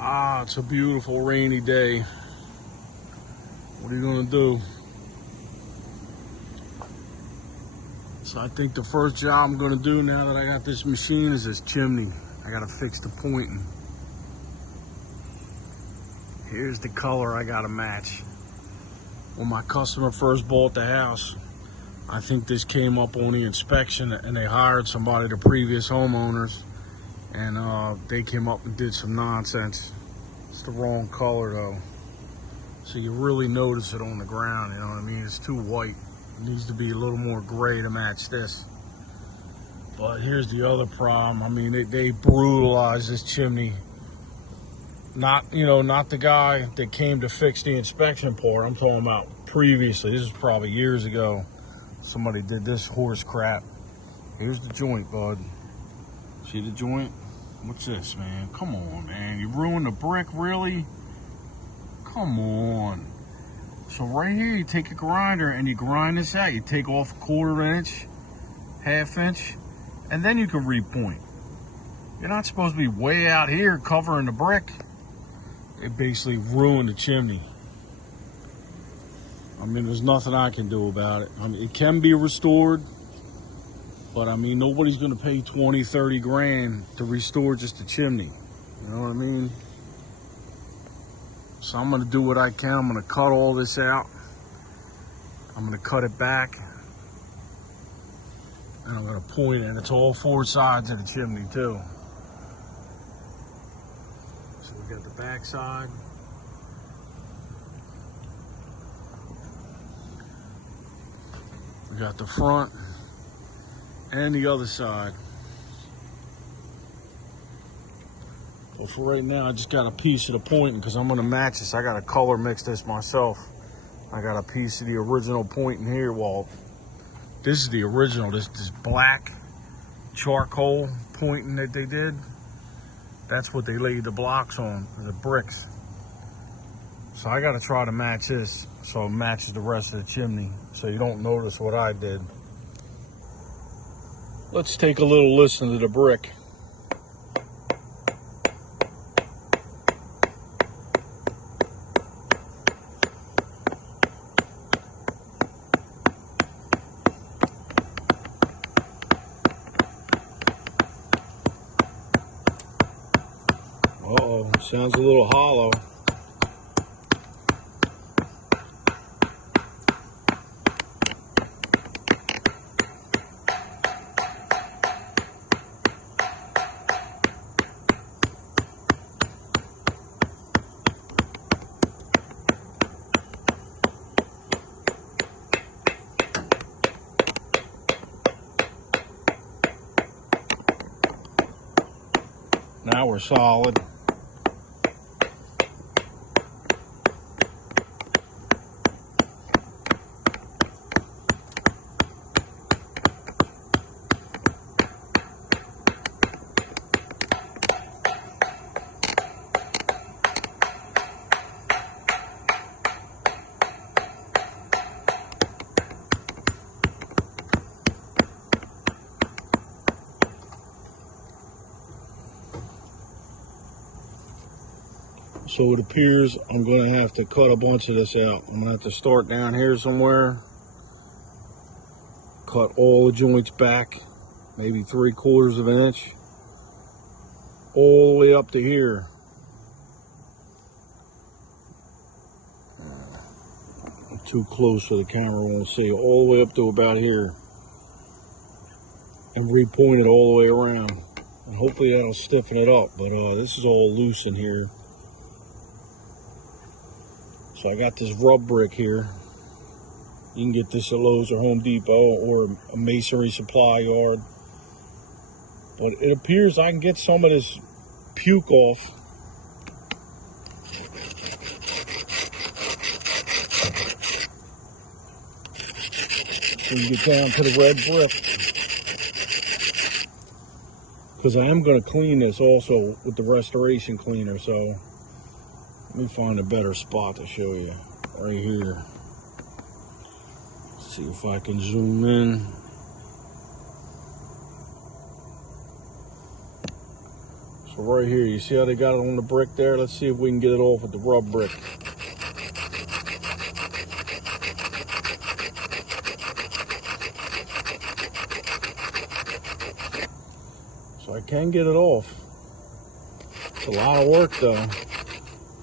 Ah, it's a beautiful rainy day. What are you gonna do? So I think the first job I'm gonna do now that I got this machine is this chimney. I gotta fix the pointing. Here's the color I gotta match. When my customer first bought the house, I think this came up on the inspection and they hired somebody, the previous homeowners, and they came up and did some nonsense. It's the wrong color though. So you really notice it on the ground, you know what I mean? It's too white. It needs to be a little more gray to match this. But here's the other problem. I mean, they brutalized this chimney. Not the guy that came to fix the inspection part. I'm talking about previously. This is probably years ago. Somebody did this horse crap. Here's the joint, bud. See the joint? What's this, man? Come on, man. You ruined the brick, really? Come on. So right here, you take a grinder and you grind this out. You take off a 1/4 inch, 1/2 inch, and then you can repoint. You're not supposed to be way out here covering the brick. It basically ruined the chimney. I mean, there's nothing I can do about it. I mean, it can be restored, but I mean, nobody's gonna pay 20, 30 grand to restore just a chimney. You know what I mean? So I'm gonna do what I can. I'm gonna cut all this out. I'm gonna cut it back. And I'm gonna point it. And it's all 4 sides of the chimney too. So we got the back side. We got the front and the other side. Well, for right now, I just got a piece of the pointing because I'm gonna match this. I gotta color mix this myself. I got a piece of the original pointing here. Well, this is the original, this black charcoal pointing that they did. That's what they laid the blocks on, the bricks. So I gotta try to match this so it matches the rest of the chimney so you don't notice what I did. Let's take a little listen to the brick. Uh-oh, sounds a little hollow. Now we're solid. So it appears I'm going to have to cut a bunch of this out. I'm going to have to start down here somewhere, cut all the joints back, maybe 3/4 of an inch, all the way up to here. I'm too close so the camera won't see. All the way up to about here, and repoint it all the way around. And hopefully that'll stiffen it up, but this is all loose in here. So I got this rub brick here. You can get this at Lowe's or Home Depot or a masonry supply yard. But it appears I can get some of this puke off. So you get down to the red brick. Because I am going to clean this also with the restoration cleaner, so let me find a better spot to show you. Right here. See if I can zoom in. So So right here, you see how they got it on the brick there? Let's see if we can get it off with the rub brick. So I can get it off. It's a lot of work though.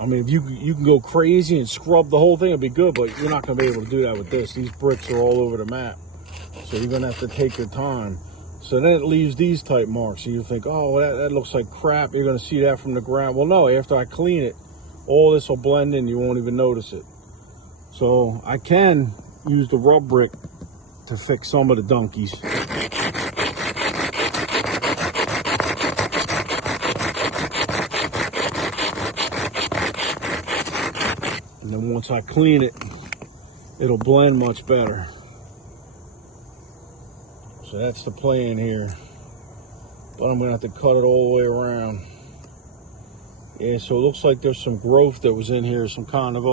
I mean, if you can go crazy and scrub the whole thing, it'd be good, but you're not gonna be able to do that with this. These bricks are all over the map. So you're gonna have to take your time. So then it leaves these type marks. So you think, oh, well, that looks like crap. You're gonna see that from the ground. Well, no, after I clean it, all this will blend in. You won't even notice it. So I can use the rub brick to fix some of the donkeys. And then once I clean it, it'll blend much better. So that's the plan here. But I'm gonna have to cut it all the way around. Yeah, so it looks like there's some growth that was in here, some kind of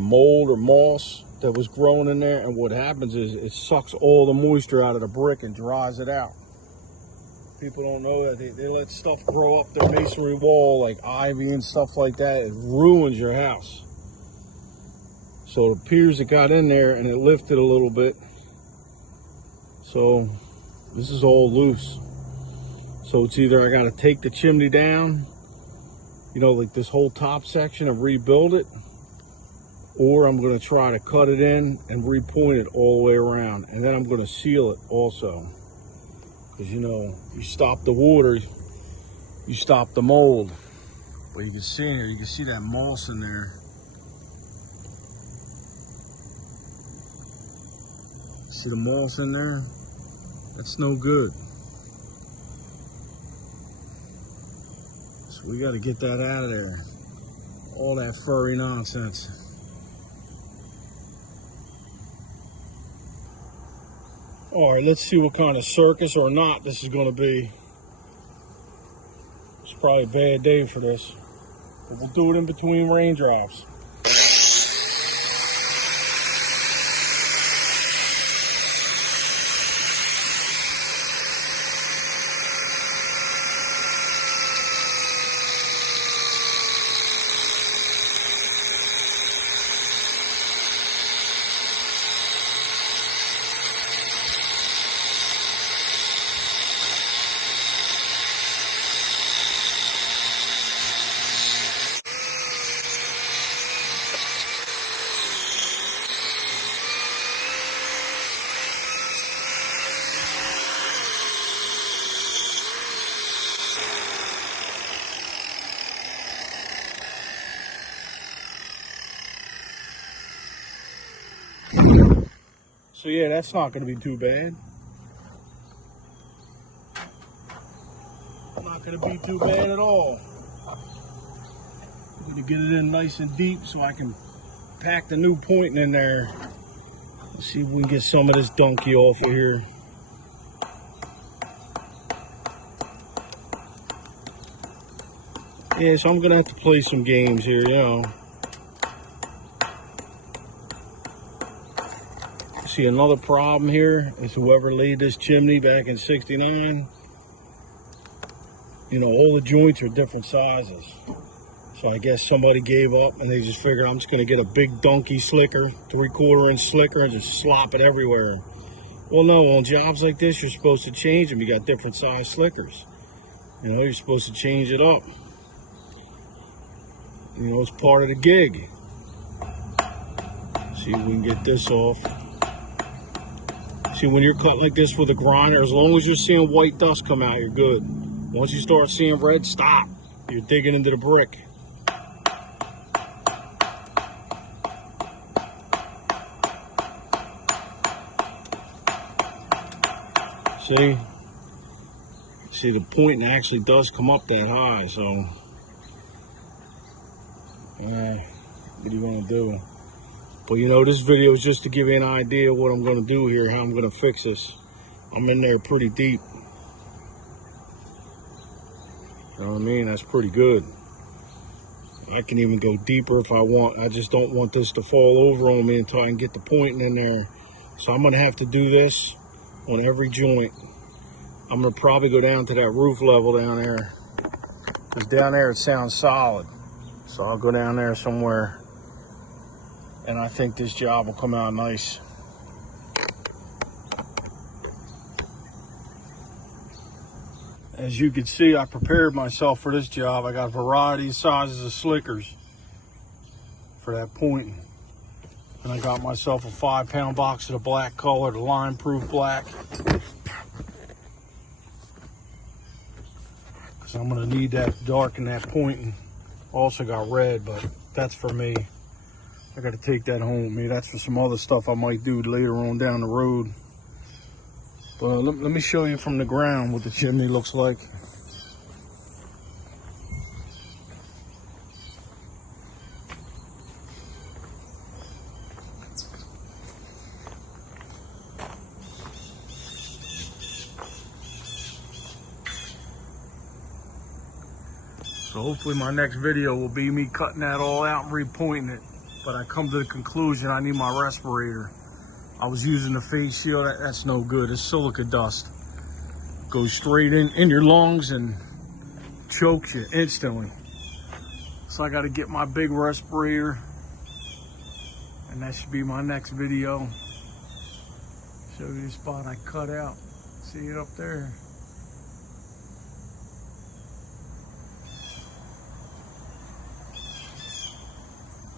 mold or moss that was growing in there. And what happens is it sucks all the moisture out of the brick and dries it out. People don't know that they let stuff grow up their masonry wall, like ivy and stuff like that. It ruins your house. So it appears it got in there and it lifted a little bit. So this is all loose. So it's either I got to take the chimney down, you know, like this whole top section and rebuild it, or I'm going to try to cut it in and repoint it all the way around. And then I'm going to seal it also. Because, you know, you stop the water, you stop the mold. But you can see in here, you can see that moss in there. See the moss in there? That's no good. So we got to get that out of there. All that furry nonsense. All right, let's see what kind of circus or not this is going to be. It's probably a bad day for this, but we'll do it in between raindrops. So yeah, that's not going to be too bad. Not going to be too bad at all. I'm going to get it in nice and deep so I can pack the new pointing in there. Let's see if we can get some of this donkey off of here. Yeah, so I'm going to have to play some games here, you know. See, another problem here is whoever laid this chimney back in '69, you know, all the joints are different sizes. So I guess somebody gave up and they just figured, I'm just going to get a big donkey slicker, 3/4 inch slicker, and just slop it everywhere. Well, no, on jobs like this, you're supposed to change them. You got different size slickers. You know, you're supposed to change it up. You know, it's part of the gig. See if we can get this off. See, when you're cut like this with a grinder, as long as you're seeing white dust come out, you're good. Once you start seeing red, stop. You're digging into the brick. See, the point actually does come up that high, so what are you gonna do? But you know, this video is just to give you an idea of what I'm going to do here, how I'm going to fix this. I'm in there pretty deep. You know what I mean? That's pretty good. I can even go deeper if I want. I just don't want this to fall over on me until I can get the pointing in there. So I'm going to have to do this on every joint. I'm gonna probably go down to that roof level down there, because down there it sounds solid. So I'll go down there somewhere, and I think this job will come out nice. As you can see, I prepared myself for this job. I got a variety of sizes of slickers for that pointing. And I got myself a 5-pound box of the black color, the lime-proof black. Because I'm gonna need that to darken that pointing. Also got red, but that's for me. I gotta take that home with me. That's for some other stuff I might do later on down the road. But let me show you from the ground what the chimney looks like. So hopefully my next video will be me cutting that all out and repointing it. But I come to the conclusion I need my respirator. I was using the face shield, that's no good. It's silica dust. Goes straight in your lungs and chokes you instantly. So I gotta get my big respirator, and that should be my next video. Show you the spot I cut out. See it up there?